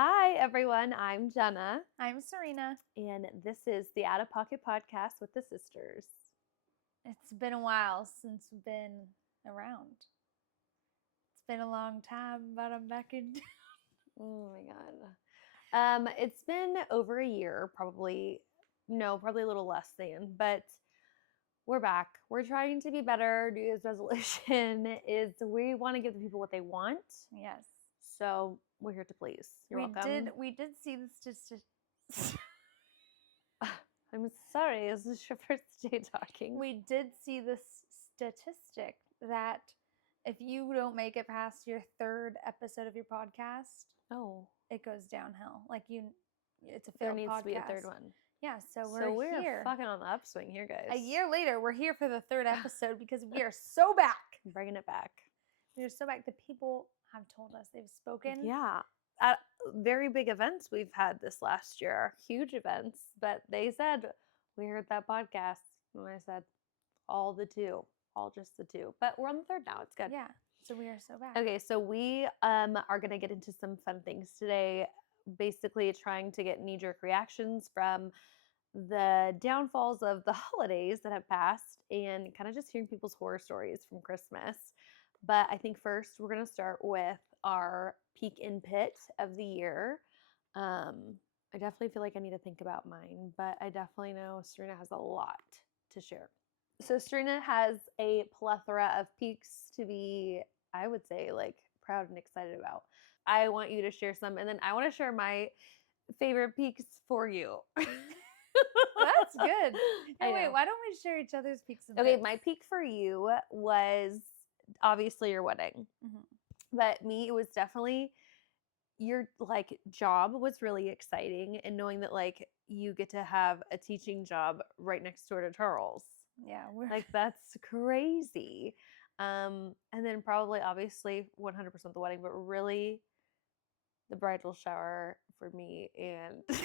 Hi, everyone. I'm Jenna, I'm Serena. and this is the Out of Pocket podcast with the sisters. It's been a while since we've been around. It's been a long time, but I'm back in. Oh my God. It's been over a year, probably a little less than, but we're back. We're trying to be better. New Year's resolution is we want to give the people what they want. Yes. So we're here to please. You're welcome. We did see the statistic. I'm sorry. Is this your first day talking? We did see this statistic that if you don't make it past your third episode of your podcast, it goes downhill. It's a failed there needs podcast. to be a third one. Yeah, so we're here. Fucking on the upswing here, guys. A year later, we're here for the third episode because we are so back. Bringing it back. We are so back. The people have told us, they've spoken. Yeah. At very big events we've had this last year, huge events, but they said, we heard that podcast. And I said, all just the two. But we're on the third now. It's good. Yeah. So we are so back. Okay, so we are going to get into some fun things today, basically trying to get knee-jerk reactions from the downfalls of the holidays that have passed and kind of just hearing people's horror stories from Christmas. But I think first we're going to start with our peak and pit of the year. I definitely feel like I need to think about mine, but I definitely know Serena has a lot to share. So Serena has a plethora of peaks to be, I would say, like proud and excited about. I want you to share some, and then I want to share my favorite peaks for you. That's good. Hey, wait, why don't we share each other's peaks and Okay, pits? my peak for you was obviously your wedding. Mm-hmm. But me, it was definitely your like job was really exciting, and knowing that like you get to have a teaching job right next door to Charles. Yeah, like that's crazy. And then probably obviously 100% the wedding, but really the bridal shower for me. And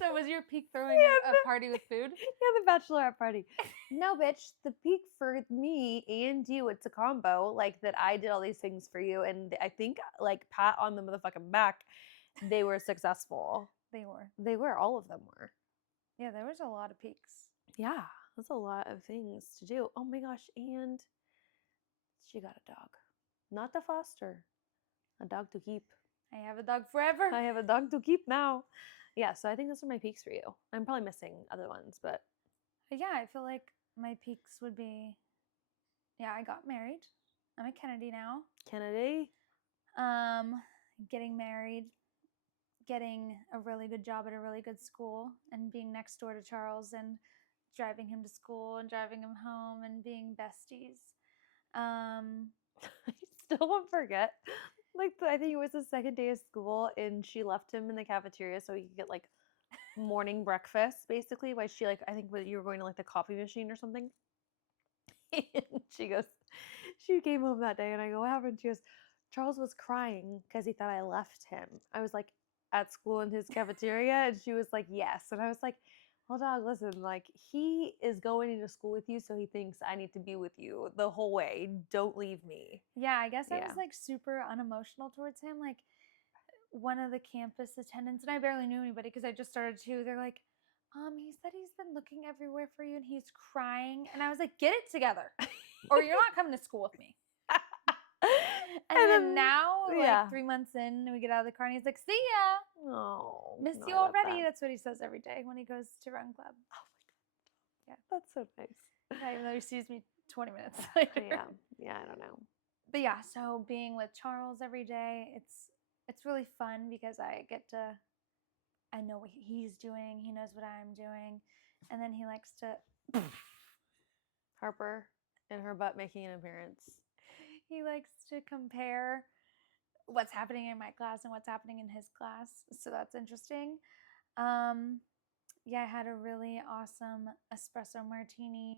so was your peak throwing a party with food? Yeah, the bachelorette party. No, bitch, the peak for me and you, it's a combo, like that I did all these things for you, and I think like pat on the motherfucking back, they were successful. They were. All of them were. Yeah, there was a lot of peaks. Yeah, that's a lot of things to do. Oh my gosh, and she got a dog. Not to foster, a dog to keep. I have a dog forever. I have a dog to keep now. Yeah, so I think those are my peaks for you. I'm probably missing other ones, but yeah, I feel like my peaks would be, I got married. I'm a Kennedy now. Kennedy. Getting married, getting a really good job at a really good school, and being next door to Charles and driving him to school and driving him home and being besties. I still won't forget. Like, I think it was the second day of school, and she left him in the cafeteria so he could get like morning breakfast, basically. While she like, I think you were going to like the coffee machine or something. And she came home that day, and I go, what happened? She goes, Charles was crying because he thought I left him. I was like, at school in his cafeteria, and she was like, yes. And I was like, well, dog, listen, like he is going into school with you, so he thinks I need to be with you the whole way. Don't leave me. Yeah, I guess I was like super unemotional towards him. Like one of the campus attendants, and I barely knew anybody because I just started too. They're like, he said he's been looking everywhere for you and he's crying. And I was like, get it together or you're not coming to school with me. And then now, like 3 months in, we get out of the car and he's like, see ya. Oh, miss you already. That's what he says every day when he goes to run club. Oh my God. Yeah. That's so nice. Yeah, even though he sees me 20 minutes later. Yeah, I don't know. But yeah, so being with Charles every day, it's really fun because I know what he's doing. He knows what I'm doing. And then he likes to Harper and her butt making an appearance. He likes to compare what's happening in my class and what's happening in his class. So that's interesting. I had a really awesome espresso martini.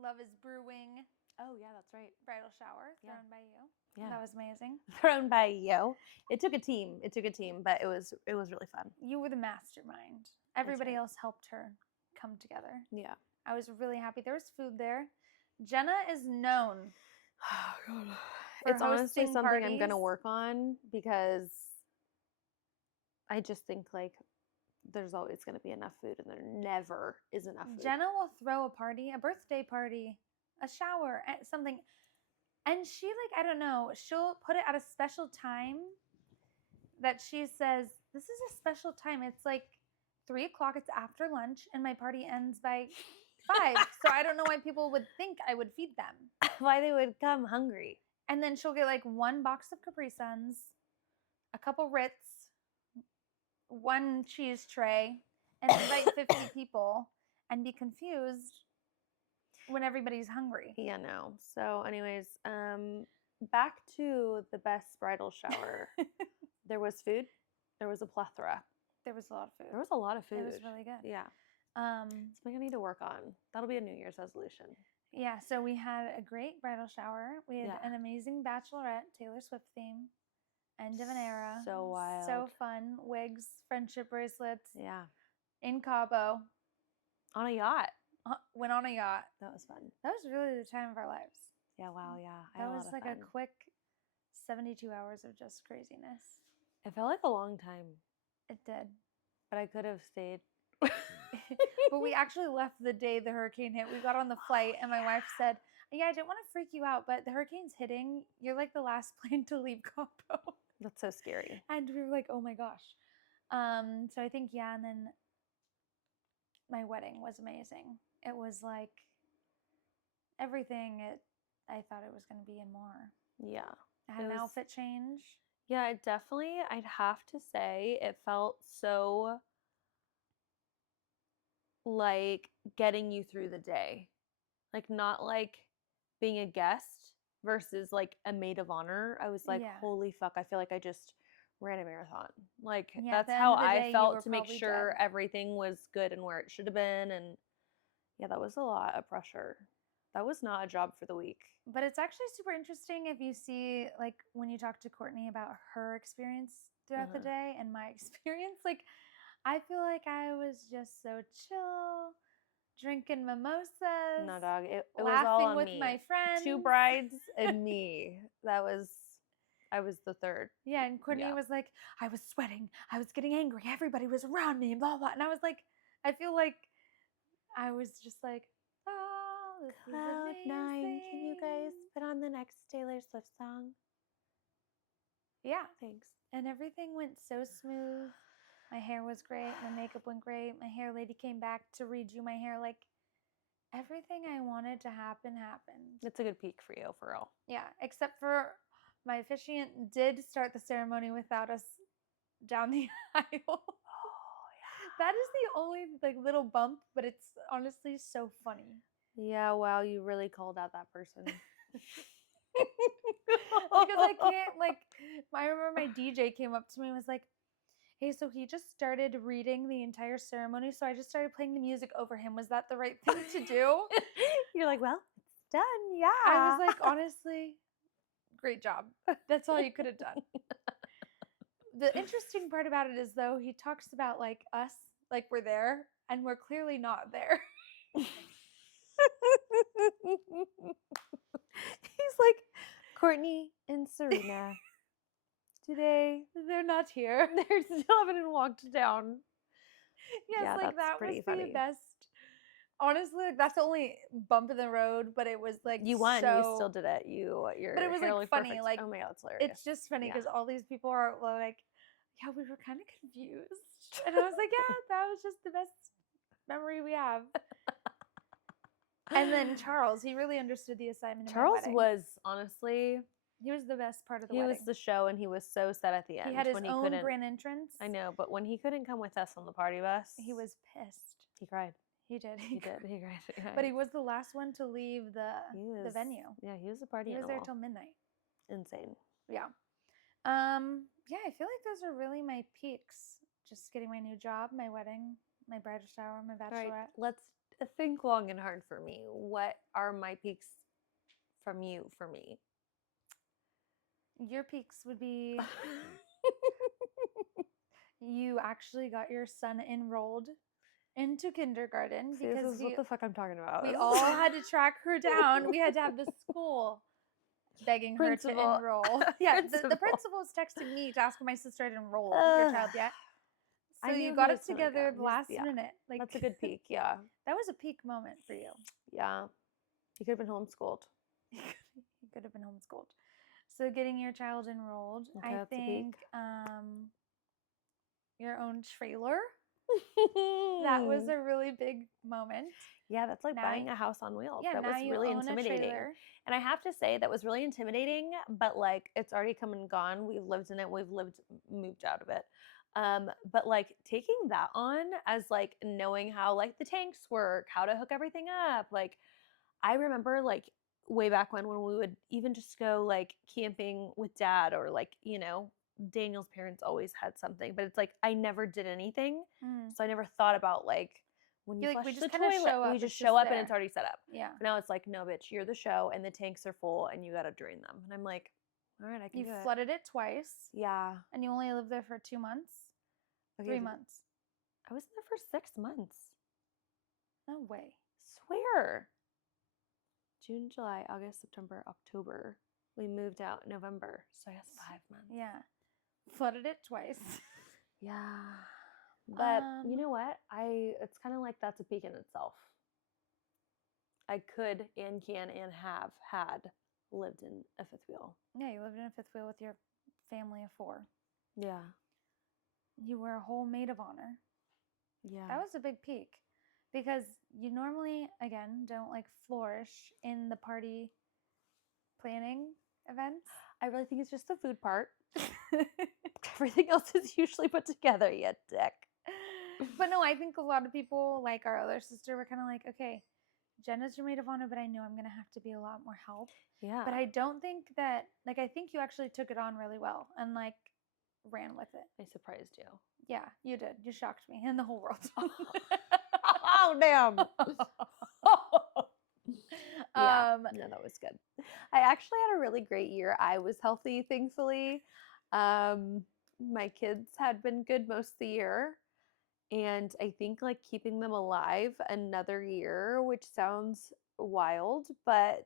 Love is brewing. Oh, yeah, that's right. Bridal shower thrown by you. Yeah. That was amazing. Thrown by you. It took a team, but it was really fun. You were the mastermind. Everybody else helped her come together. Yeah. I was really happy. There was food there. Jenna is known for It's honestly hosting something I'm gonna parties. work on because I just think like there's always gonna be enough food and there never is enough food. Jenna will throw a party, a birthday party, a shower, something. And she, like, I don't know, she'll put it at a special time that she says, this is a special time. It's like 3 o'clock, it's after lunch, and my party ends by 5. So I don't know why people would think I would feed them. Why they would come hungry. And then she'll get like 1 box of Capri Suns, a couple Ritz, 1 cheese tray, and invite 50 people and be confused when everybody's hungry. Yeah, no. So anyways, back to the best bridal shower. There was food. There was a plethora. There was a lot of food. There was a lot of food. It was really good. Yeah. Something I need to work on. That'll be a New Year's resolution. Yeah, so we had a great bridal shower. We had an amazing bachelorette, Taylor Swift theme, end of an era. So wild. So fun. Wigs, friendship bracelets. Yeah. In Cabo. On a yacht. Went on a yacht. That was fun. That was really the time of our lives. Yeah, wow, yeah. That was like a quick 72 hours of just craziness. It felt like a long time. It did. But I could have stayed. But we actually left the day the hurricane hit. We got on the flight and my wife said, yeah, I didn't want to freak you out, but the hurricane's hitting. You're like the last plane to leave Cabo. That's so scary. And we were like, oh my gosh. So I think, yeah, and then my wedding was amazing. It was like everything I thought it was going to be and more. Yeah. I had an outfit change. Yeah, it definitely, I'd have to say, it felt so like getting you through the day. Like not like being a guest versus like a maid of honor. I was like, holy fuck, I feel like I just ran a marathon. Like that's how I felt to make sure everything was good and where it should have been. And yeah, that was a lot of pressure. That was not a job for the week. But it's actually super interesting if you see, like, when you talk to Courtney about her experience throughout the day and my experience. Like, I feel like I was just so chill, drinking mimosas. No, dog. It was all on with me. My friends. 2 brides and me. I was the third. Yeah, and Courtney was like, I was sweating. I was getting angry. Everybody was around me and blah, blah. And I was like, I feel like I was just like, oh, this Cloud is 9. amazing. Can you guys put on the next Taylor Swift song? Yeah. Thanks. And everything went so smooth. My hair was great. My makeup went great. My hair lady came back to redo my hair. Like, everything I wanted to happen happened. It's a good peak for you, for real. Yeah, except for my officiant did start the ceremony without us down the aisle. Oh, yeah. That is the only like little bump, but it's honestly so funny. Yeah, wow, you really called out that person. Because I can't, like, I remember my DJ came up to me and was like, hey, so he just started reading the entire ceremony, so I just started playing the music over him. Was that the right thing to do? You're like, well, it's done, yeah. I was like, honestly, great job. That's all you could have done. The interesting part about it is, though, he talks about, like, us, like we're there, and we're clearly not there. He's like, Courtney and Serena, today they're not here. They still haven't even walked down. Yes, yeah, like that was funny. The best. Honestly, like, that's the only bump in the road, but it was like you won. So, you still did it. But it was like funny. Perfect. Like, oh my god, it's hilarious. It's just funny because all these people are like, yeah, we were kind of confused, and I was like, yeah, that was just the best memory we have. And then Charles, he really understood the assignment. Charles was honestly. He was the best part of the wedding. He was the show, and he was so sad at the end. He had his own grand entrance. I know, but when he couldn't come with us on the party bus, he was pissed. He cried. He did. He cried. But he was the last one to leave the venue. Yeah, he was a party animal. He was there till midnight. Insane. Yeah. Yeah, I feel like those are really my peaks. Just getting my new job, my wedding, my bridal shower, my bachelorette. Right. Let's think long and hard for me. What are my peaks from you for me? Your peaks would be you actually got your son enrolled into kindergarten. Because this is what the fuck I'm talking about. We all had to track her down. We had to have the school begging her to Principal. enroll. Yeah, the Principal. principal was texting me to ask if my sister had enrolled your Ugh. child yet. So I you knew got he it was gonna together come. the last Yeah, minute. Like that's a good peak. Yeah, that was a peak moment for you. yeah. He could have been homeschooled. You could have been homeschooled. So getting your child enrolled, Okay, I that's a peak. think your own trailer. That was a really big moment. Yeah, that's like Now, buying a house on wheels. yeah, That now was you really own a intimidating. trailer. And I have to say, that was really intimidating, but like it's already come and gone. We've lived in it, moved out of it. But like taking that on as like knowing how like the tanks work, how to hook everything up. Like I remember like way back when we would even just go like camping with dad or like, Daniel's parents always had something, but it's like I never did anything. Mm. So I never thought about like when you Like flush we the just kind of toilet, show up. we It's just show up and there. it's already set up. Yeah. But now it's like, no, bitch, you're the show and the tanks are full and you got to drain them. And I'm like, all right, I can You do it. flooded it twice. Yeah. And you only lived there for 2 months? Okay, 3 months. I was there for 6 months. No way. Swear. June, July, August, September, October. We moved out November. So I guess 5 months. Yeah. Flooded it twice. Yeah. But you know what? It's kind of like that's a peak in itself. I could and can and have had lived in a fifth wheel. Yeah, you lived in a fifth wheel with your family of 4. Yeah. You were a whole maid of honor. Yeah. That was a big peak because you normally, again, don't like flourish in the party planning events. I really think it's just the food part. Everything else is usually put together, you dick. But no, I think a lot of people, like our other sister, were kind of like, okay, Jenna's your maid of honor, but I know I'm going to have to be a lot more help. Yeah. But I don't think that, like, I think you actually took it on really well and, like, ran with it. I surprised you. Yeah, you did. You shocked me and the whole world. Oh, damn. Yeah, no, that was good. I actually had a really great year. I was healthy, thankfully. My kids had been good most of the year. And I think like keeping them alive another year, which sounds wild, but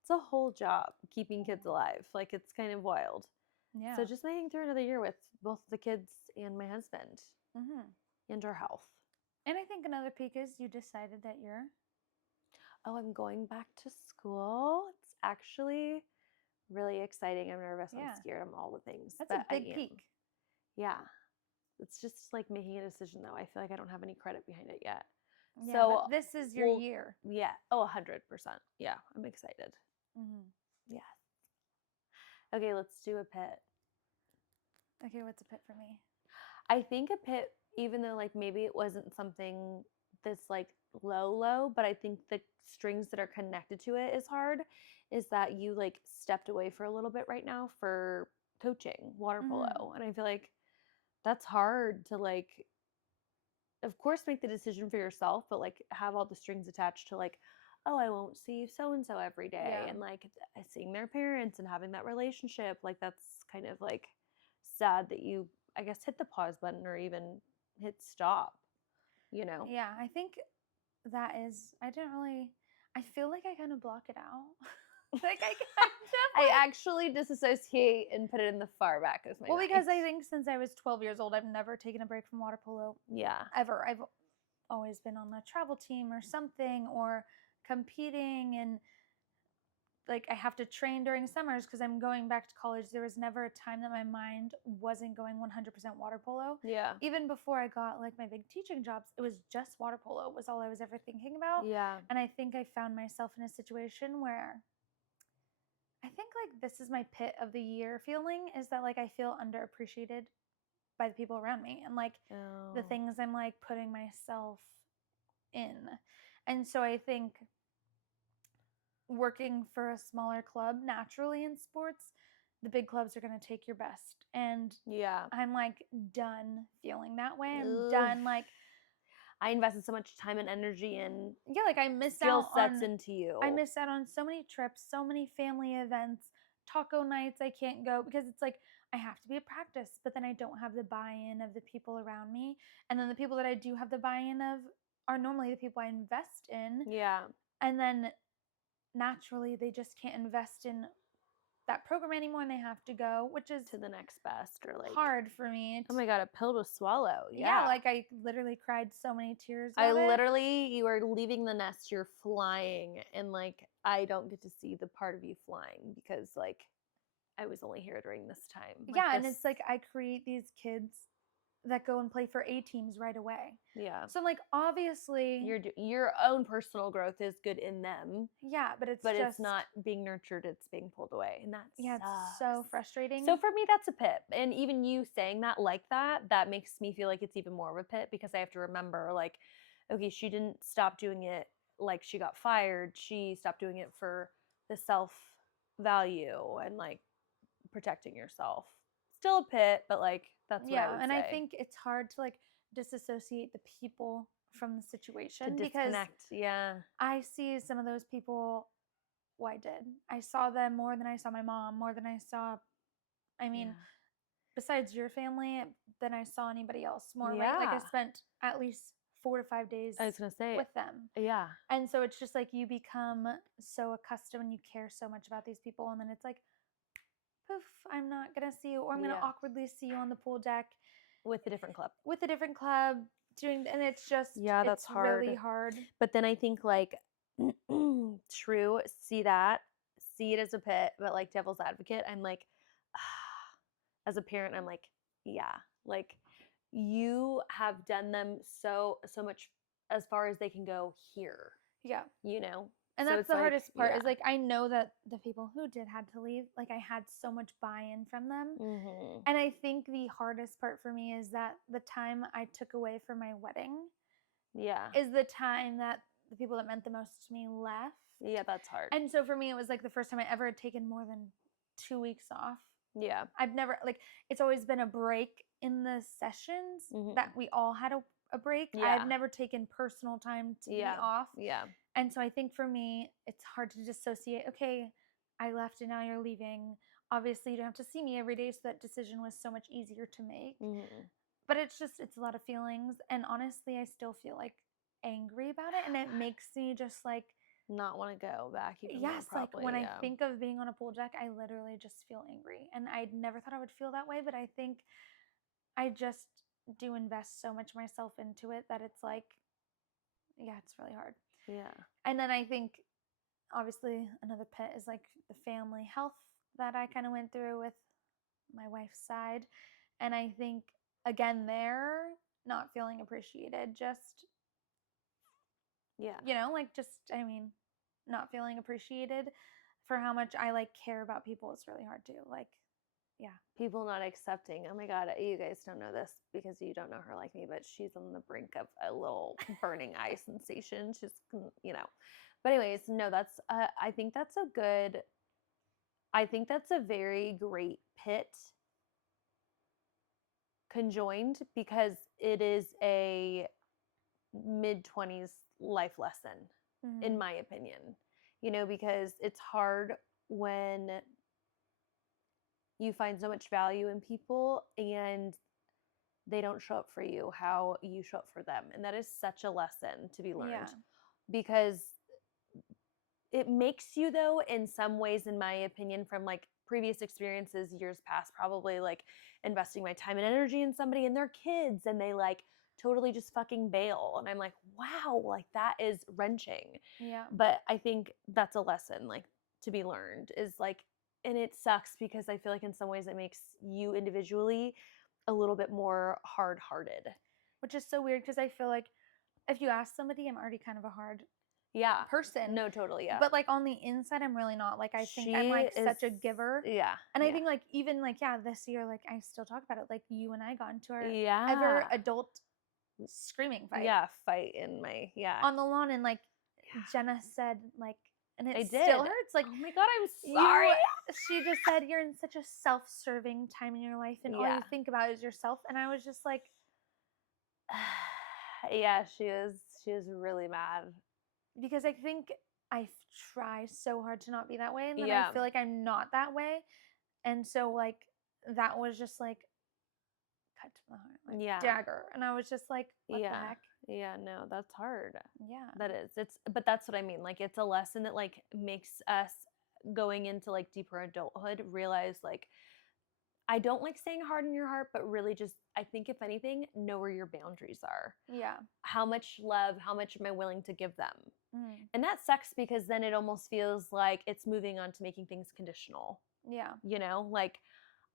it's a whole job keeping kids alive. Like it's kind of wild. Yeah. So just making through another year with both the kids and my husband and our health. And I think another peak is you decided that you're... Oh, I'm going back to school. It's actually really exciting. I'm nervous. Yeah. I'm scared. I'm all the things. That's but a big peak. Yeah. It's just like making a decision though. I feel like I don't have any credit behind it yet. Yeah, so but this is your year. Yeah. Oh, 100%. Yeah. I'm excited. Yeah. Okay, let's do a pit. Okay, what's a pit for me? I think a pit, even though like maybe it wasn't something that's like low, but I think the strings that are connected to it is hard, is that you like stepped away for a little bit right now for coaching water polo. And I feel like that's hard to like, of course, make the decision for yourself, but like have all the strings attached to like, oh, I won't see so and so every day. Yeah. And like seeing their parents and having that relationship, like that's kind of like sad that you, I guess, hit the pause button or even hit stop, you know? Yeah, I think that is, I feel like I kind of block it out. Like I actually disassociate and put it in the far back of my mind. Because I think since I was 12 years old, I've never taken a break from water polo. Yeah. Ever. I've always been on a travel team or something or competing, and like I have to train during summers because I'm going back to college. There was never a time that my mind wasn't going 100% water polo. Yeah. Even before I got like my big teaching jobs, it was just water polo was all I was ever thinking about. Yeah. And I think I found myself in a situation where I think like this is my pit of the year feeling, is that like I feel underappreciated by the people around me and like the things I'm like putting myself in. And so I think working for a smaller club naturally in sports, the big clubs are going to take your best. And yeah, I'm like done feeling that way. I'm done like I invested so much time and energy in like I miss skill out sets on into you. I miss out on so many trips, so many family events, taco nights I can't go because it's like I have to be at practice, but then I don't have the buy-in of the people around me. And then the people that I do have the buy-in of are normally the people I invest in. Yeah. And then naturally they just can't invest in that program anymore and they have to go, which is to the next best, or like hard for me. oh my god, a pill to swallow. Yeah, like I literally cried so many tears I about it. literally, you are leaving the nest, you're flying, and like I don't get to see the part of you flying because like I was only here during this time. Like, yeah, and it's like I create these kids that go and play for A teams right away. yeah. So I'm like, obviously, Your own personal growth is good in them, yeah, but but just it's not being nurtured, it's being pulled away, and that yeah, sucks. it's so frustrating. So for me, that's a pit, and even you saying that like that makes me feel like it's even more of a pit because I have to remember like, okay, she didn't stop doing it like she got fired. She stopped doing it for the self value and like protecting yourself. Still a pit, but like that's what I would and say. I think it's hard to like disassociate the people from the situation to disconnect. Yeah. I see some of those people. Well, I did. I saw them more than I saw my mom, more than I saw. I mean, besides your family, than I saw anybody else more. Right? Like I spent at least 4 to 5 days. I was gonna say with them. Yeah. And so it's just like you become so accustomed and you care so much about these people, and then it's like, poof, I'm not gonna see you, or I'm gonna awkwardly see you on the pool deck with a different club. Doing, and it's just that's hard. really hard. But then I think like true, see it as a pit, but like devil's advocate, I'm like as a parent, I'm like, yeah, like you have done them so much as far as they can go here. Yeah. You know? And so that's the hardest part is yeah. like I know that the people who did had to leave, like I had so much buy-in from them. Mm-hmm. And I think the hardest part for me is that the time I took away for my wedding is the time that the people that meant the most to me left. Yeah, that's hard. And so for me, it was like the first time I ever had taken more than 2 weeks off. Yeah. I've never, like, it's always been a break in the sessions that we all had a break. Yeah. I've never taken personal time to be off. Yeah. And so I think for me, it's hard to dissociate. Okay, I left and now you're leaving. Obviously, you don't have to see me every day, so that decision was so much easier to make. But it's a lot of feelings. And honestly, I still feel like angry about it. And it makes me just like not want to go back even yes, more probably, like when I think of being on a pool deck, I literally just feel angry. And I never thought I would feel that way, but I think I just do invest so much myself into it that it's like, yeah, it's really hard. Yeah. And then I think obviously another pit is like the family health that I kind of went through with my wife's side. And I think again, they're not feeling appreciated, just like I mean, not feeling appreciated for how much I like care about people. It's really hard to like, yeah. People not accepting. Oh my God, you guys don't know this because you don't know her like me, but she's on the brink of a little burning eye sensation. She's, but anyways, no, that's, I think that's a very great pit conjoined because it is a mid-20s life lesson, in my opinion, because it's hard when you find so much value in people and they don't show up for you how you show up for them. And that is such a lesson to be learned because it makes you, though, in some ways, in my opinion, from like previous experiences, years past, probably like investing my time and energy in somebody and their kids, and they like totally just fucking bail. And I'm like, wow, like that is wrenching. Yeah. But I think that's a lesson like to be learned is like, and it sucks because I feel like in some ways it makes you individually a little bit more hard-hearted. Which is so weird because I feel like if you ask somebody, I'm already kind of a hard person. No, totally, yeah. But like on the inside, I'm really not. Like I think I'm like such a giver. Yeah. And I think like even like, this year, like I still talk about it. Like you and I got into our ever adult screaming fight. Yeah, fight in my, on the lawn. And like Jenna said, like, and it still hurts. Like, oh my God, I'm sorry. She just said you're in such a self-serving time in your life and all you think about is yourself. And I was just like, yeah, she is really mad. Because I think I try so hard to not be that way. And then I feel like I'm not that way. And so like, that was just like cut to the heart, like dagger. And I was just like, what the heck? Yeah, no, that's hard. Yeah. That is. But that's what I mean. Like, it's a lesson that like makes us going into like deeper adulthood, realized like I don't like saying hard in your heart, but really just, I think if anything, know where your boundaries are. Yeah. How much love, how much am I willing to give them? Mm. And that sucks because then it almost feels like it's moving on to making things conditional. Yeah. You know, like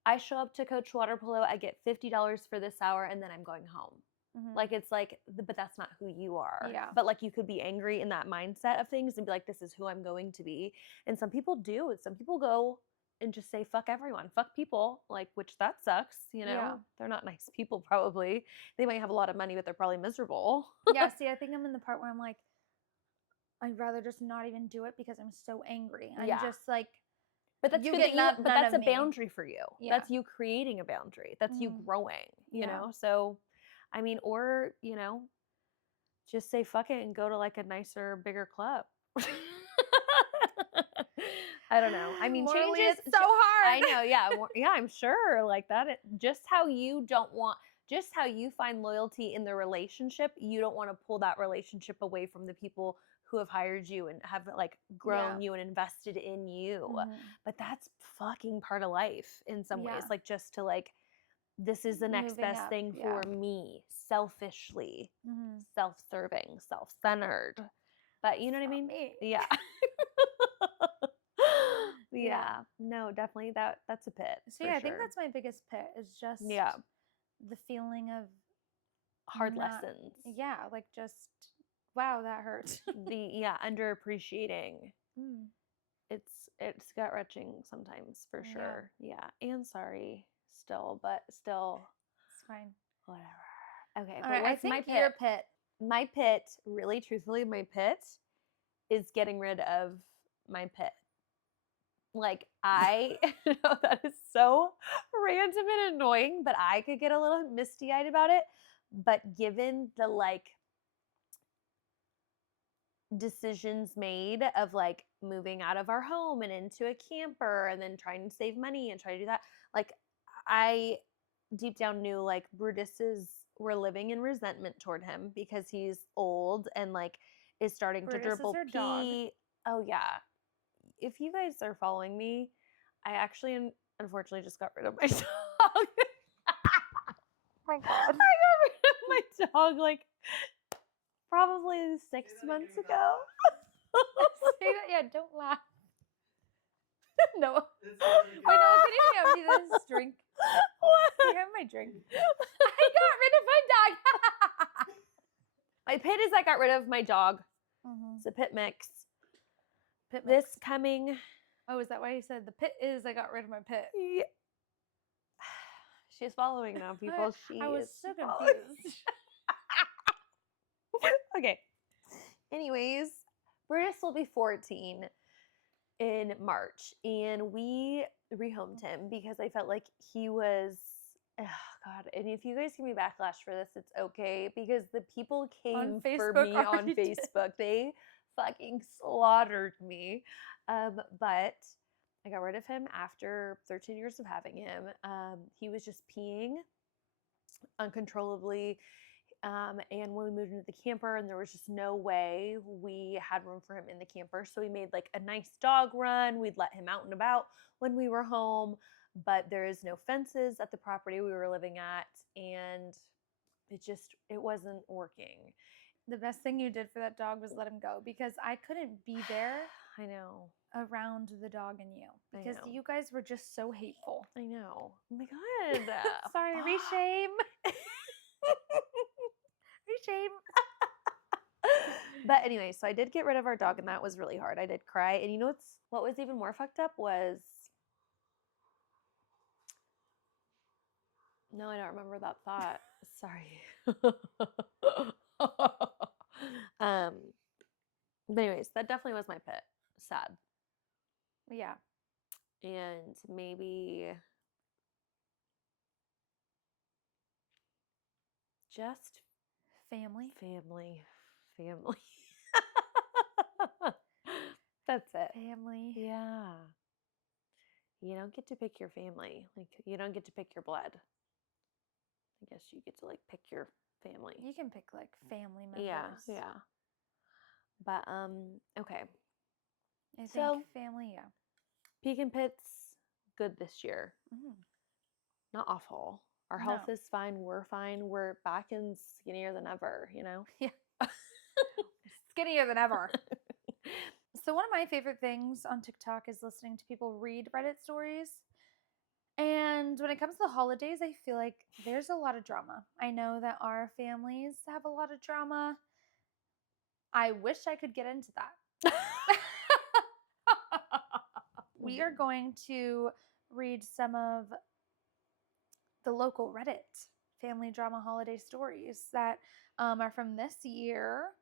I show up to coach water polo, I get $50 for this hour, and then I'm going home. Mhm. Like it's like, but that's not who you are. Yeah. But like you could be angry in that mindset of things and be like, this is who I'm going to be. And some people do. Some people go and just say fuck everyone, fuck people, like, which that sucks, you know. Yeah. They're not nice people probably. They might have a lot of money, but they're probably miserable. Yeah, see, I think I'm in the part where I'm like, I'd rather just not even do it because I'm so angry. I'm Yeah. just like, But that's you good get that none but that's of a me. boundary for you. Yeah. That's you creating a boundary. That's you Mhm. growing, you Yeah. know? So, I mean, or, you know, just say fuck it and go to like a nicer, bigger club. I don't know. I mean, Morally, changes. it's so hard. I know. Yeah. Yeah, I'm sure. Like that. Just how you don't want, just how you find loyalty in the relationship, you don't want to pull that relationship away from the people who have hired you and have like grown you and invested in you. Mhm. But that's fucking part of life in some ways. Yeah. Like just to like, this is the next Moving best up, thing yeah. for me, selfishly, Mhm. self-serving, self-centered. But you know what I Not mean? me. Yeah. Yeah. Yeah. No, definitely that's a pit. So yeah, I think that's my biggest pit is just the feeling of hard not- lessons. Yeah, like just wow, that hurt. Underappreciating. Mm. It's gut wrenching sometimes for Yeah. sure. Yeah. And sorry still, but still It's fine. whatever. Okay, All but right, I what's my think pit? your pit. My pit, really truthfully, my pit is getting rid of my pit. Like I know that is so random and annoying, but I could get a little misty-eyed about it. But given the like decisions made of like moving out of our home and into a camper and then trying to save money and try to do that, like I deep down knew like we're living in resentment toward him because he's old and like is starting Brutus to is dribble her dog. pee. Oh yeah. If you guys are following me, I actually unfortunately just got rid of my dog. My God. I got rid of my dog like probably 6 months ago. Say that, yeah, don't laugh. No. It's Wait, no, can you hand me this drink? What? Can you have my drink? I got rid of my dog. My pit is I got rid of my dog. Mhm. It's a pit mix. Pit This mix. coming. Oh, is that why you said the pit is I got rid of my pit? Yeah. She's following now, people. I was is so following. confused. Okay. Anyways, Brutus will be 14 in March, and we rehomed him because I felt like he was. Oh God! And if you guys give me backlash for this, it's okay because the people came for Facebook me on already did. Facebook. They fucking slaughtered me. But I got rid of him after 13 years of having him. He was just peeing uncontrollably. And when we moved into the camper, and there was just no way we had room for him in the camper. So we made like a nice dog run. We'd let him out and about when we were home, but there is no fences at the property we were living at. And it wasn't working. The best thing you did for that dog was let him go because I couldn't be there I know. around the dog and you I because know. you guys were just so hateful. I know. Oh my God. Sorry, Fuck. reshame. Reshame. But anyway, so I did get rid of our dog, and that was really hard. I did cry. And you know what was even more fucked up was no, I don't remember that thought. Sorry. But anyways, that definitely was my pit. Sad. Yeah. And maybe just Family. family. That's it. Family. Yeah. You don't get to pick your family. Like, you don't get to pick your blood. I guess you get to, like, pick your family. You can pick like family members. Yeah. But, okay. I think So- family, yeah. Pecan Pit's good this year. Mm. Not awful. Our No. health is fine. We're fine. We're back and skinnier than ever, you know? Yeah. Skinnier than ever. So one of my favorite things on TikTok is listening to people read Reddit stories. And when it comes to the holidays, I feel like there's a lot of drama. I know that our families have a lot of drama. I wish I could get into that. We are going to read some of the local Reddit family drama holiday stories that are from this year.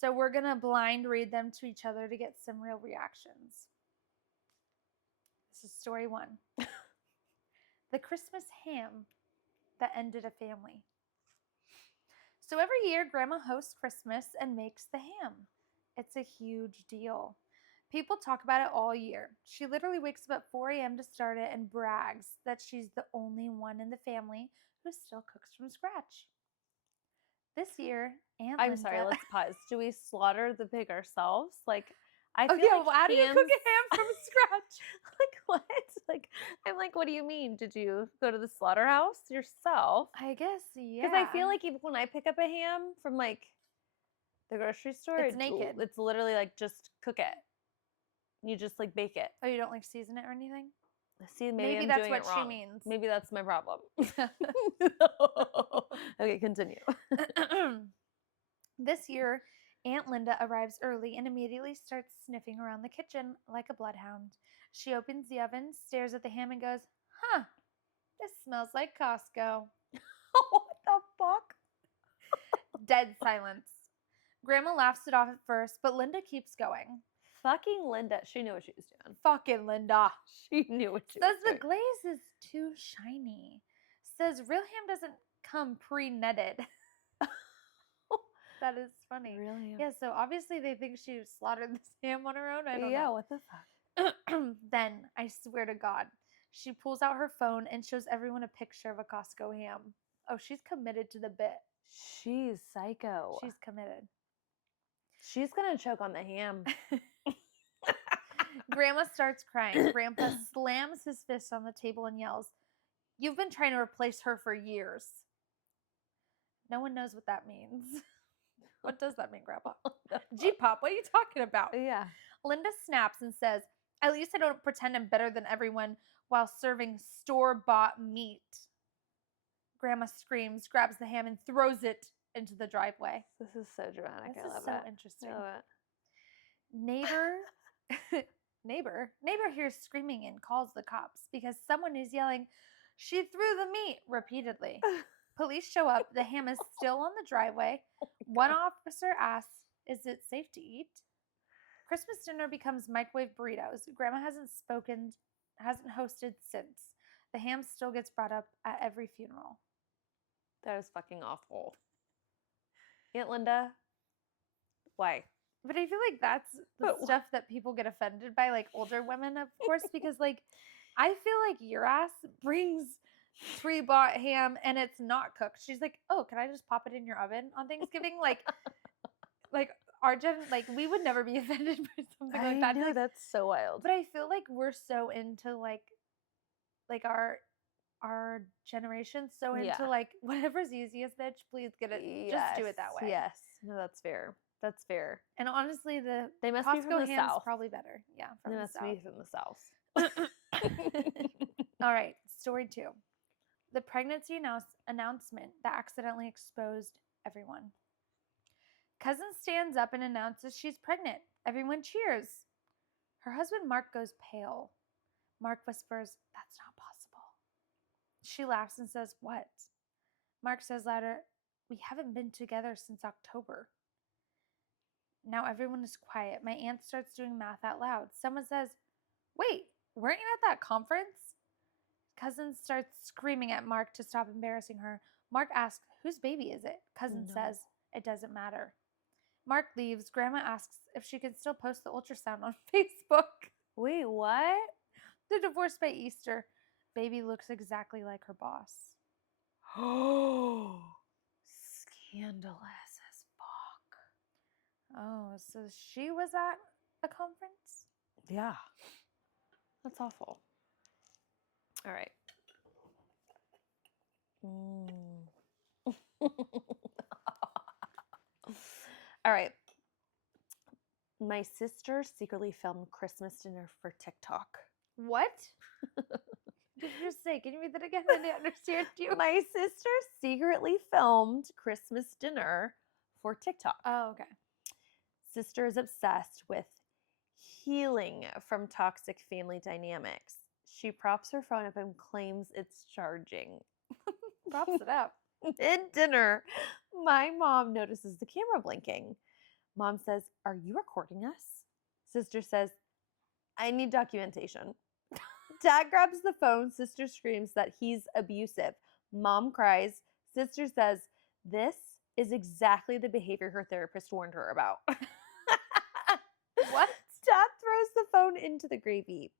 So we're going to blind read them to each other to get some real reactions. This is story 1. The Christmas ham that ended a family. So every year, Grandma hosts Christmas and makes the ham. It's a huge deal. People talk about it all year. She literally wakes up at 4 a.m. to start it and brags that she's the only one in the family who still cooks from scratch. This year, Aunt I'm Linda... sorry, let's pause. Do we slaughter the pig ourselves? Like, I Oh feel yeah, like well, how do you cook a ham from scratch? Like, what? Like, I'm like, what do you mean? Did you go to the slaughterhouse yourself? I guess, yeah. Because I feel like even when I pick up a ham from like the grocery store, It's naked. It's literally like just cook it. You just like bake it. Oh, you don't like season it or anything? See, Maybe I'm that's doing what it she wrong. means. Maybe that's my problem. Okay, continue. This year, Aunt Linda arrives early and immediately starts sniffing around the kitchen like a bloodhound. She opens the oven, stares at the ham, and goes, "Huh, this smells like Costco." What the fuck? Dead silence. Grandma laughs it off at first, but Linda keeps going. Fucking Linda. She knew what she was doing. Fucking Linda. She knew what she Says was doing. the glaze is too shiny. Says real ham doesn't come pre-netted. That is funny. Really? Yeah, so obviously they think she slaughtered this ham on her own. I don't know. Yeah, what the fuck? Then, I swear to God, she pulls out her phone and shows everyone a picture of a Costco ham. Oh, she's committed to the bit. She's psycho. She's committed. She's gonna choke on the ham. Grandma starts crying. Grandpa slams his fist on the table and yells, "You've been trying to replace her for years." No one knows what that means. What does that mean, Grandpa? G-pop, what are you talking about? Yeah. Linda snaps and says, "At least I don't pretend I'm better than everyone while serving store-bought meat." Grandma screams, grabs the ham, and throws it into the driveway. This is so dramatic. This I is love so it. interesting. I love it. Neighbor hears screaming and calls the cops because someone is yelling, "She threw the meat," repeatedly. Police show up. The ham is still on the driveway. One officer asks, "Is it safe to eat?" Christmas dinner becomes microwave burritos. Grandma hasn't hosted since. The ham still gets brought up at every funeral. That is fucking awful. Aunt Linda, why? But I feel like that's the stuff that people get offended by, like older women, of course, because like I feel like your ass brings pre-bought ham and it's not cooked. She's like, "Oh, can I just pop it in your oven on Thanksgiving?" like we would never be offended by something like that. I know, that's so wild. But I feel like we're so into like our generation's so into like whatever's easiest, bitch. Please get it. Just do it that way. Yes. No, that's fair. That's fair. And honestly, they must be from Costco the ham's South. probably better. Yeah, from they the must South. be from the South. All right, story 2. The pregnancy announcement that accidentally exposed everyone. Cousin stands up and announces she's pregnant. Everyone cheers. Her husband, Mark, goes pale. Mark whispers, "That's not possible." She laughs and says, "What?" Mark says louder, "We haven't been together since October." Now everyone is quiet. My aunt starts doing math out loud. Someone says, "Wait, weren't you at that conference?" Cousin starts screaming at Mark to stop embarrassing her. Mark asks, "Whose baby is it?" Cousin says, "It doesn't matter." Mark leaves. Grandma asks if she can still post the ultrasound on Facebook. Wait, what? They're divorced by Easter. Baby looks exactly like her boss. Oh, scandalous as fuck. Oh, so she was at a conference? Yeah. That's awful. All right. All right. My sister secretly filmed Christmas dinner for TikTok. What? Did you just say? Can you read that again? I didn't understand you. My sister secretly filmed Christmas dinner for TikTok. Oh, okay. Sister is obsessed with healing from toxic family dynamics. She props her phone up and claims it's charging. Props it up. Mid dinner, my mom notices the camera blinking. Mom says, "Are you recording us?" Sister says, "I need documentation." Dad grabs the phone. Sister screams that he's abusive. Mom cries. Sister says, "This is exactly the behavior her therapist warned her about." What? Dad throws the phone into the gravy.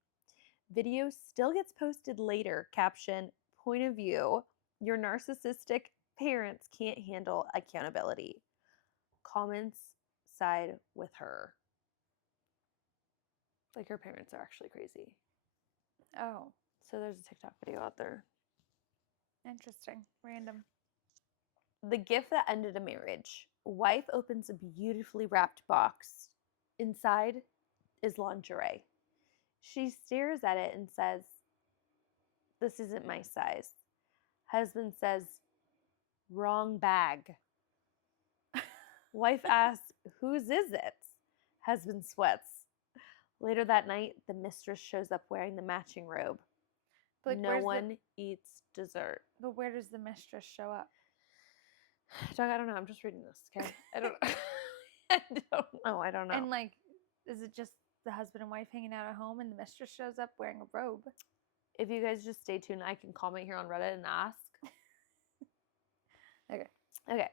Video still gets posted later. Caption, "Point of view. Your narcissistic parents can't handle accountability." Comments side with her. Like her parents are actually crazy. Oh, So there's a TikTok video out there. interesting. Random. The gift that ended a marriage. Wife opens a beautifully wrapped box. Inside is lingerie. She stares at it and says, "This isn't my size." Husband says, "Wrong bag." Wife asks, "Whose is it?" Husband sweats. Later that night, the mistress shows up wearing the matching robe. But like, No one eats dessert. But where does the mistress show up? Doug, I don't know. I'm just reading this, okay? I don't know. I don't know. And like, is it just the husband and wife hanging out at home and the mistress shows up wearing a robe? If you guys just stay tuned, I can comment here on Reddit and ask. Okay.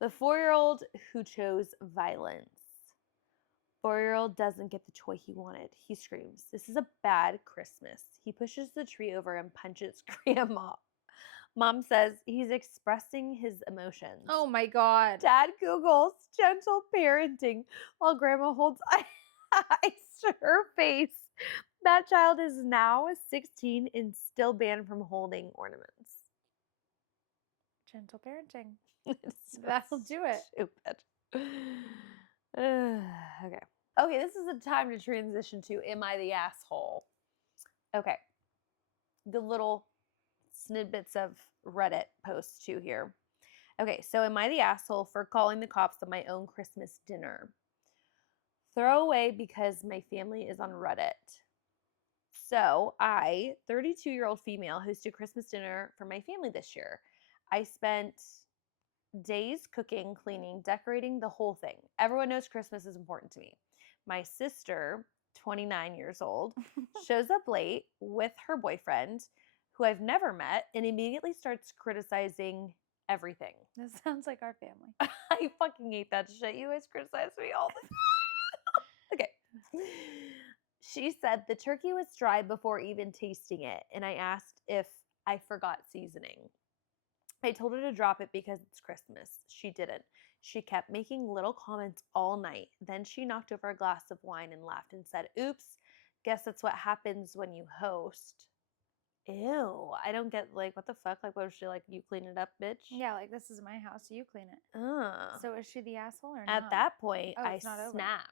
The 4-year-old who chose violence. 4-year-old doesn't get the toy he wanted. He screams, "This is a bad Christmas." He pushes the tree over and punches Grandma. Mom says he's expressing his emotions. Oh my God. Dad Googles gentle parenting while Grandma holds ice to her face. That child is now 16 and still banned from holding ornaments. Gentle parenting. So That'll do it. stupid. Okay. Okay, this is a time to transition to Am I the Asshole? Okay. The little snippets of Reddit posts too here. Okay, so am I the asshole for calling the cops on my own Christmas dinner? Throwaway because my family is on Reddit. So I, 32-year-old female, hosted Christmas dinner for my family this year. I spent days cooking, cleaning, decorating, the whole thing. Everyone knows Christmas is important to me. My sister, 29 years old, shows up late with her boyfriend, who I've never met, and immediately starts criticizing everything. This sounds like our family. I fucking hate that shit. You guys criticize me all the time. Okay. She said the turkey was dry before even tasting it, and I asked if I forgot seasoning. I told her to drop it because it's Christmas. She didn't. She kept making little comments all night. Then she knocked over a glass of wine and laughed and said, "Oops, guess that's what happens when you host." Ew, I don't get, like, what the fuck? Like, what was she like, "You clean it up, bitch"? Yeah, like this is my house, so you clean it. Ugh. So is she the asshole or At not? that point, Oh, I it's not over. snapped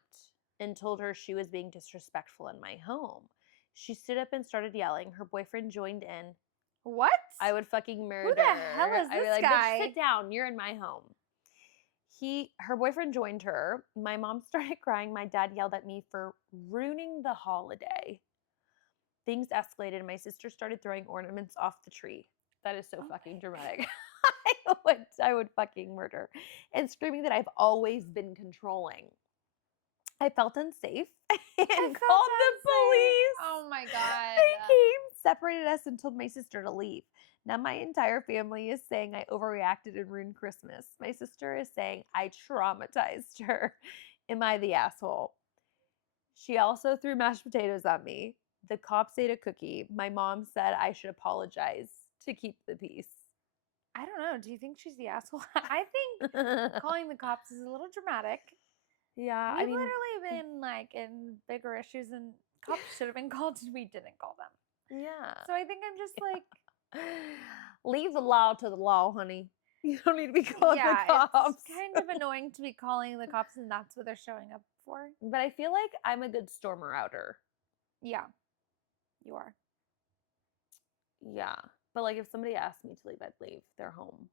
and told her she was being disrespectful in my home. She stood up and started yelling. Her boyfriend joined in. What? I would fucking murder. Who the hell is I'd be this like, guy? "Bitch, sit down. You're in my home." Her boyfriend joined her. My mom started crying. My dad yelled at me for ruining the holiday. Things escalated, and my sister started throwing ornaments off the tree. That is so fucking dramatic. I would fucking murder. And screaming that I've always been controlling. I felt unsafe and called the police. Oh my God. They came, separated us, and told my sister to leave. Now my entire family is saying I overreacted and ruined Christmas. My sister is saying I traumatized her. Am I the asshole? She also threw mashed potatoes at me. The cops ate a cookie. My mom said I should apologize to keep the peace. I don't know. Do you think she's the asshole? I think calling the cops is a little dramatic. Yeah, We've I mean, literally been like in bigger issues and Cops should have been called and we didn't call them. Yeah. So I think I'm just like, Leave the law to the law, honey. You don't need to be calling yeah, the cops. it's kind of annoying to be calling the cops and that's what they're showing up for. But I feel like I'm a good stormer outer. Yeah, you are. Yeah. But like if somebody asked me to leave, I'd leave. They're home.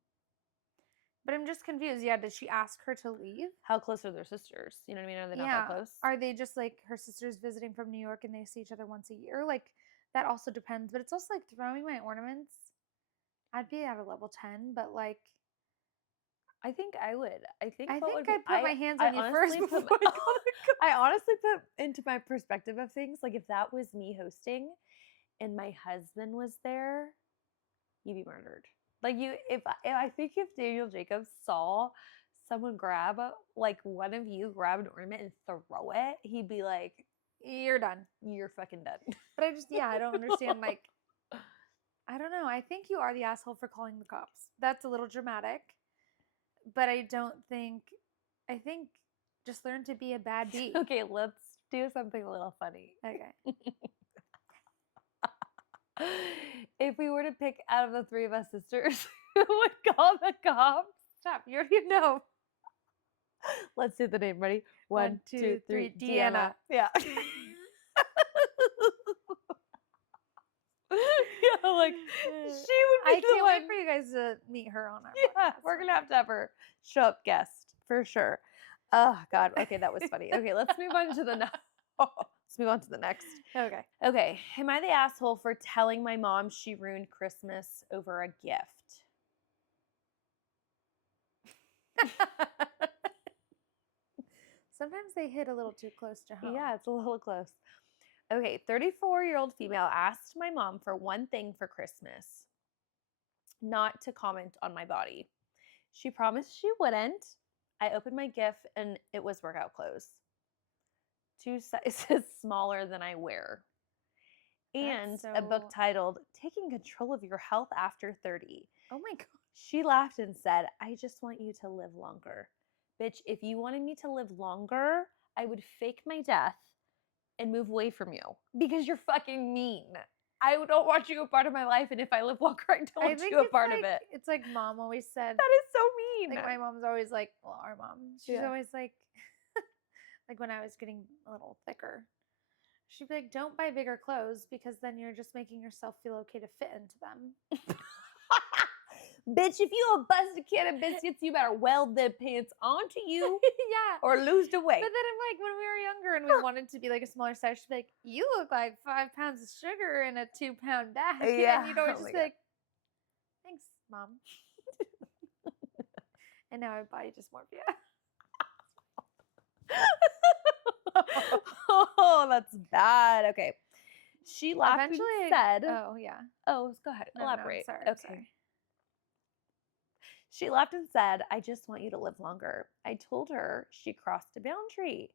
But I'm just confused. Yeah, did she ask her to leave? How close are their sisters? You know what I mean? Are they not that close? Are they just like her sisters visiting from New York and they see each other once a year? Like that also depends. But it's also like throwing my ornaments. I'd be at a level 10, but like I think I would. I think I what think would be, I'd put my hands on you first honestly before put I call the cops. I honestly put into my perspective of things, like if that was me hosting and my husband was there, you'd be murdered. Like if I think if Daniel Jacobs saw someone grab like one of you grab an ornament and throw it, he'd be like, You're done. you're fucking done. But I don't understand. Like, I don't know. I think you are the asshole for calling the cops. That's a little dramatic. But I think just learn to be a bad bee. Okay, let's do something a little funny. Okay. If we were to pick out of the three of us sisters who would call the cops, Stop. You already know. let's do the name. Ready? One, two, three. Deanna. Deanna. Yeah. Yeah, like she would be I the can't one. wait for you guys to meet her on our Yeah, podcast. we're gonna have her show up guest for sure. Oh God. Okay, that was funny. Okay, let's move on to the next. Let's move on to the next. Okay. Okay, am I the asshole for telling my mom she ruined Christmas over a gift? Sometimes they hit a little too close to home. Yeah, it's a little close. Okay, 34-year-old female asked my mom for one thing for Christmas, not to comment on my body. She promised she wouldn't. I opened my gift and it was workout clothes, 2 sizes smaller than I wear, and a book titled Taking Control of Your Health After 30. Oh my God. She laughed and said, I just want you to live longer. Bitch, if you wanted me to live longer, I would fake my death and move away from you because you're fucking mean. I don't want you a part of my life, and if I live longer, I don't want you a part of it. It's like mom always said. That is so mean. Like my mom's always like, well, our mom, she's Yeah. always like, like when I was getting a little thicker, she'd be like, don't buy bigger clothes because then you're just making yourself feel okay to fit into them. Bitch, if you a busted can of biscuits, you better weld the pants onto you Yeah. or lose the weight. But then I'm like, when we were younger and we wanted to be like a smaller size, she'd be like, you look like 5 pounds of sugar in a 2-pound bag. Yeah. And you'd always Oh just my be like, thanks, mom. And now I have body dysmorphia. Oh, that's bad. Okay. She laughed and said, oh yeah. Oh, go ahead. No, Elaborate. sorry, Okay. sorry. She laughed and said, I just want you to live longer. I told her she crossed a boundary.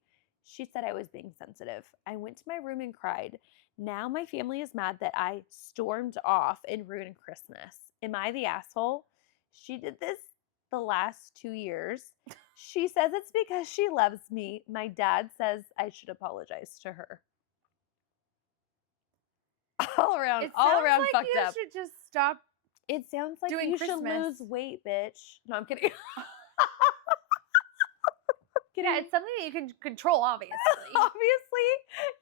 She said I was being sensitive. I went to my room and cried. Now my family is mad that I stormed off and ruined Christmas. Am I the asshole? She did this the last 2 years. She says it's because she loves me. My dad says I should apologize to her. All around like fucked you up. should just stop. It sounds like doing you should Christmas. lose weight, bitch. No, I'm kidding. Yeah, it's something that you can control, obviously. Obviously,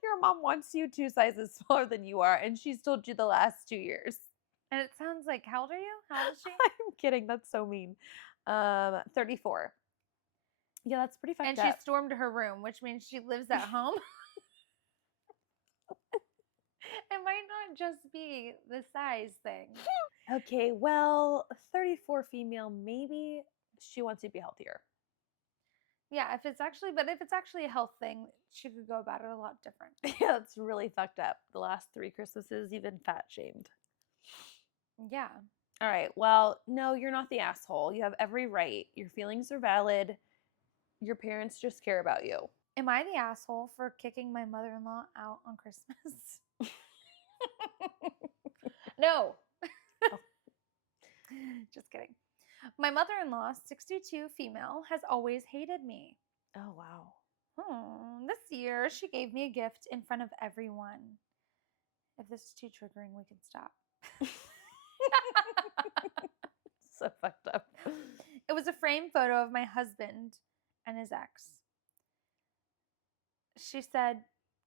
your mom wants you 2 sizes smaller than you are, and she's told you the last 2 years. And it sounds like, how old are you? How old is she? I'm kidding. That's so mean. 34. Yeah, that's pretty fucked And up. she stormed her room, which means she lives at home. It might not just be the size thing. Okay, well, 34 female, maybe she wants you to be healthier. Yeah, if it's actually a health thing, she could go about it a lot different. Yeah, that's really fucked up. The last 3 Christmases, you've been fat shamed. Yeah. All right, well, no, you're not the asshole. You have every right. Your feelings are valid. Your parents just care about you. Am I the asshole for kicking my mother-in-law out on Christmas? No. Oh. Just kidding. My mother-in-law, 62 female, has always hated me. Oh, wow. This year, she gave me a gift in front of everyone. If this is too triggering, we can stop. So fucked up. It was a framed photo of my husband and his ex. She said,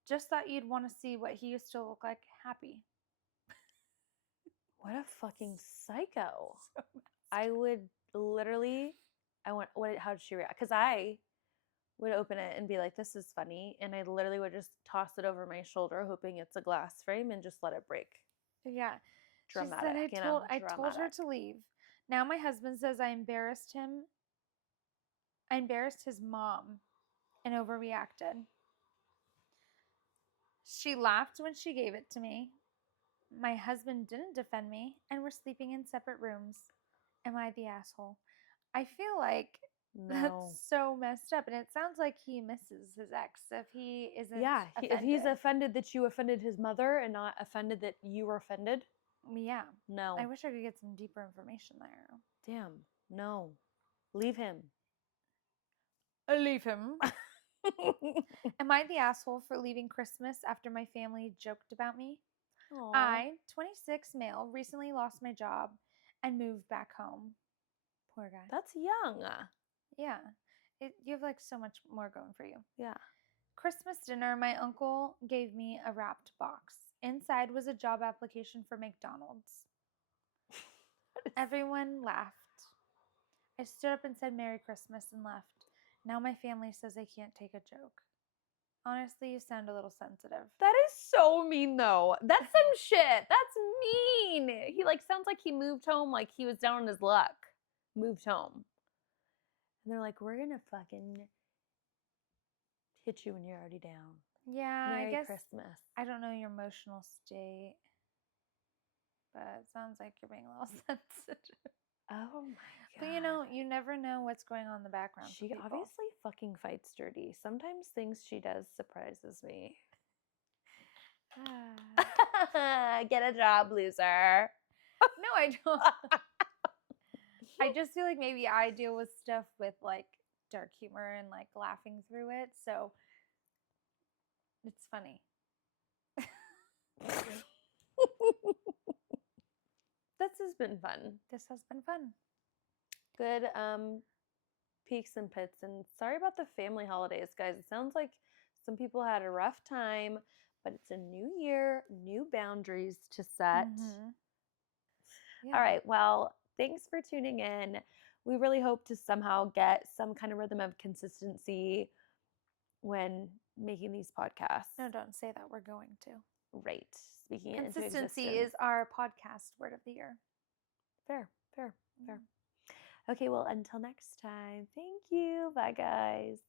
just thought you'd want to see what he used to look like happy. What a fucking psycho. I would literally, how did she react? Because I would open it and be like, this is funny. And I literally would just toss it over my shoulder, hoping it's a glass frame and just let it break. Yeah. Dramatic, she said, I told her to leave. Now my husband says I embarrassed him. I embarrassed his mom and overreacted. She laughed when she gave it to me. My husband didn't defend me, and we're sleeping in separate rooms. Am I the asshole? I feel like that's so messed up, and it sounds like he misses his ex if he isn't offended. If he's offended that you offended his mother and not offended that you were offended. Yeah. No. I wish I could get some deeper information there. Damn. No. Leave him. Leave him. Am I the asshole for leaving Christmas after my family joked about me? Aww. I, 26 male, recently lost my job and moved back home. Poor guy. That's young. Yeah. You have like so much more going for you. Yeah. Christmas dinner, my uncle gave me a wrapped box. Inside was a job application for McDonald's. Everyone laughed. I stood up and said Merry Christmas and left. Now my family says I can't take a joke. Honestly, you sound a little sensitive. That is so mean, though. That's some shit. That's mean. He sounds like he moved home like he was down on his luck. Moved home. And they're like, we're gonna fucking hit you when you're already down. Yeah, Merry I guess Christmas. I don't know your emotional state, but it sounds like you're being a little sensitive. Oh my god. But you never know what's going on in the background. She obviously fucking fights dirty. Sometimes things she does surprises me. Get a job, loser. No, I don't. I just feel like maybe I deal with stuff with dark humor and laughing through it, so it's funny. This has been fun. This has been fun. Good peaks and pits, and sorry about the family holidays, guys. It sounds like some people had a rough time, but it's a new year, new boundaries to set. Mm-hmm. Yeah. All right, well, thanks for tuning in. We really hope to somehow get some kind of rhythm of consistency when making these podcasts. No, don't say that. We're going to. Right. Speaking it into existence. Consistency is our podcast word of the year. Fair. Okay, well, until next time, thank you. Bye, guys.